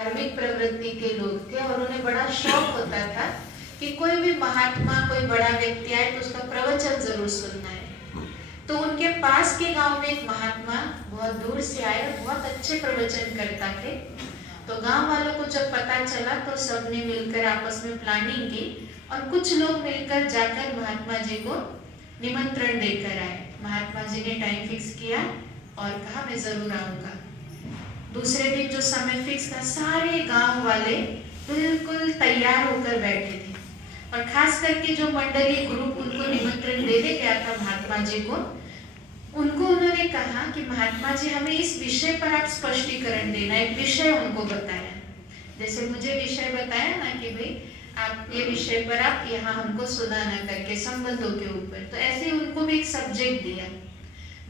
धार्मिक प्रवृत्ति के लोग थे और उन्हें बड़ा शौक होता था कि कोई भी महात्मा, कोई बड़ा व्यक्ति आए तो उसका प्रवचन जरूर सुनना है। तो उनके पास के गांव में एक महात्मा बहुत दूर से आए और बहुत अच्छे प्रवचन करता थे। तो गांव वालों को जब पता चला तो सबने मिलकर आपस में प्लानिंग की और कुछ लोग मिलकर जाकर महात्मा जी को निमंत्रण देकर आए। महात्मा जी ने टाइम फिक्स किया और कहा मैं जरूर आऊंगा। दूसरे दिन जो समय फिक्स था, सारे गांव वाले बिल्कुल तैयार होकर बैठे थे और खास करके जो मंडली ग्रुप उनको निमंत्रण देने गया था महात्मा जी को, उनको उन्होंने कहा कि महात्मा जी हमें इस विषय पर आप स्पष्टीकरण देना। एक विषय उनको बताया, जैसे मुझे विषय बताया ना कि भाई आप ये विषय पर आप यहाँ हमको सुनाना करके संबंधों के ऊपर, तो ऐसे ही उनको भी एक सब्जेक्ट दिया।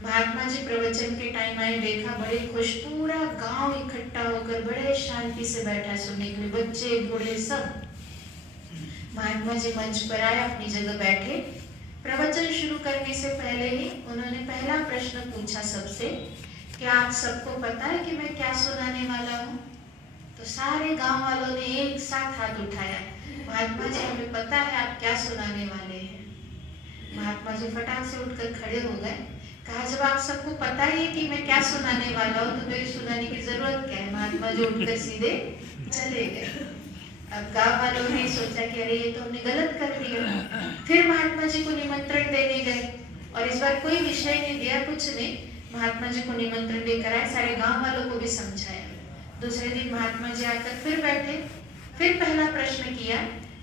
महात्मा जी प्रवचन के टाइम आए, देखा बड़े खुश, पूरा गांव इकट्ठा होकर बड़े शांति से बैठा सुनने के लिए, बच्चे बूढ़े सब। महात्मा जी मंच पर आए, अपनी जगह बैठे। प्रवचन शुरू करने से पहले ही उन्होंने पहला प्रश्न पूछा सबसे, क्या आप सबको पता है कि मैं क्या सुनाने वाला हूँ? तो सारे गांव वालों ने एक साथ हाथ उठाया, महात्मा जी हमें पता है आप क्या सुनाने वाले हैं। महात्मा जी फटाक से उठकर खड़े हो गए, कहा जब आप सबको पता ही है कि मैं क्या सुनाने वाला हूँ तो मेरी सुनाने की जरूरत क्या है। महात्मा जी उठकर सीधे चले गए। अब गांव वालों ने सोचा कि अरे ये तो हमने गलत कर दिया। फिर महात्मा जी को निमंत्रण देने गए और इस बार कोई विषय नहीं दिया, कुछ नहीं, महात्मा जी को निमंत्रण देकर आए, सारे गांव वालों को भी समझाया। दूसरे दिन महात्मा जी आकर फिर बैठे, फिर पहला प्रश्न किया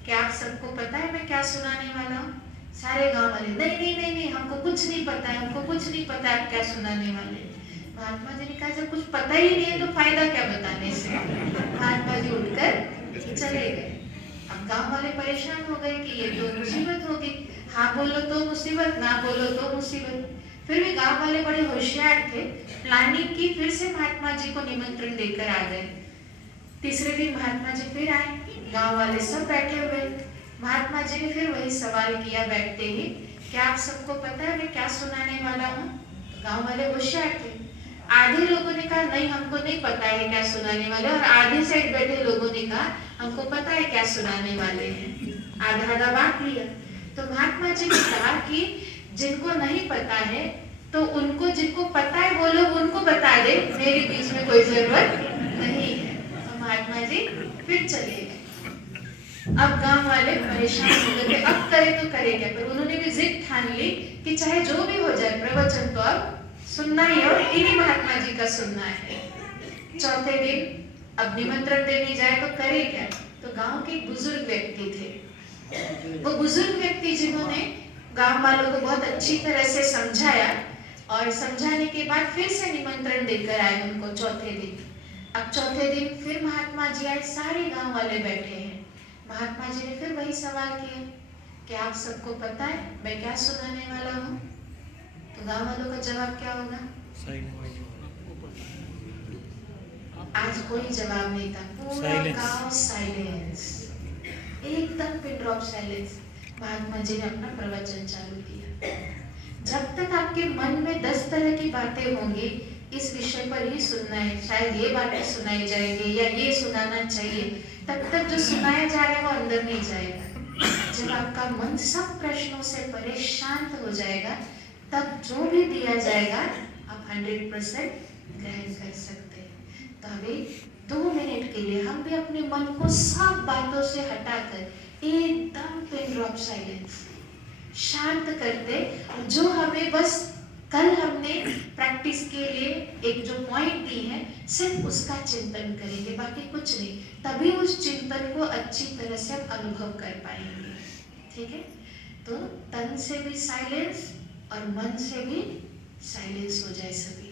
कि आप सबको पता है मैं क्या सुनाने वाला हूँ? सारे गांव वाले नहीं नहीं नहीं नहीं, हमको कुछ नहीं पता है, हमको कुछ नहीं पता आप क्या सुनाने वाले। महात्मा जी ने कहा जब कुछ पता ही नहीं है तो फायदा क्या बताने से। महात्मा जी उठकर चले गए। अब गांव वाले परेशान हो गए कि ये तो मुसीबत होगी, हाँ बोलो तो मुसीबत, ना बोलो तो मुसीबत। फिर भी गांव वाले बड़े होशियार थे, प्लानिंग की, फिर से महात्मा जी को निमंत्रण देकर आ गए। तीसरे दिन महात्मा जी फिर आए, गांव वाले सब बैठे हुए। महात्मा जी ने फिर वही सवाल किया बैठते ही, क्या आप सबको पता है मैं क्या सुनाने वाला हूँ? गांव वाले होशियार थे, आधे लोगों ने कहा नहीं हमको नहीं पता है क्या सुनाने वाले, और आधे साइड बैठे लोगों ने कहा हमको पता है क्या सुनाने वाले हैं। आधा आधा बांट लिया। तो महात्मा जी ने कहा कि जिनको नहीं पता है तो उनको, जिनको पता है वो लोग उनको बता दे, मेरे बीच में कोई जरूरत नहीं है। तो महात्मा जी फिर चले गए। अब गांव वाले परेशान हो गए, अब करे तो करे क्या, पर उन्होंने भी जिद ठान ली कि चाहे जो भी हो जाए प्रवचन तो अब सुनना ही है और इन्हीं महात्मा जी का सुनना है। चौथे दिन अब निमंत्रण देने जाए तो करे क्या, तो गांव के बुजुर्ग व्यक्ति थे। वो बुजुर्ग व्यक्ति जिन्होंने गांव वालों को बहुत अच्छी तरह से समझाया और समझाने के बाद फिर से निमंत्रण देकर आए उनको चौथे दिन। अब चौथे दिन फिर महात्मा जी आए, सारे गांव वाले बैठे हैं। महात्मा जी ने फिर वही सवाल किया कि आप सबको पता है मैं क्या सुनाने वाला हूँ? तो गांव वालों का जवाब क्या होगा? आज कोई जवाब नहीं था, पूरा गांव साइलेंस, एकदम pin drop silence. Mahatma ji ने अपना प्रवचन चालू किया। जब तक आपके मन में 10 तरह की बातें होंगी इस विषय पर ही सुनना है, शायद ये बातें सुनाई जाएगी या ये सुनाना चाहिए, तब तक जो सुनाया जा रहा है वो अंदर नहीं जाएगा। जब आपका मन सब प्रश्नों से परे शांत हो जाएगा, तब जो भी दिया जाएगा आप 100% ग्रहण कर सकते हैं। तो अभी 2 मिनट के लिए हम भी अपने मन को सब बातों से हटाकर एकदम पिन ड्रॉप साइलेंस शांत करते, जो हमें बस कल हमने प्रैक्टिस के लिए एक जो पॉइंट दी है सिर्फ उसका चिंतन करेंगे, बाकी कुछ नहीं। तभी उस चिंतन को अच्छी तरह से हम अनुभव कर पाएंगे। ठीक है, तो तन से भी साइलेंस और मन से भी साइलेंस हो जाए सभी।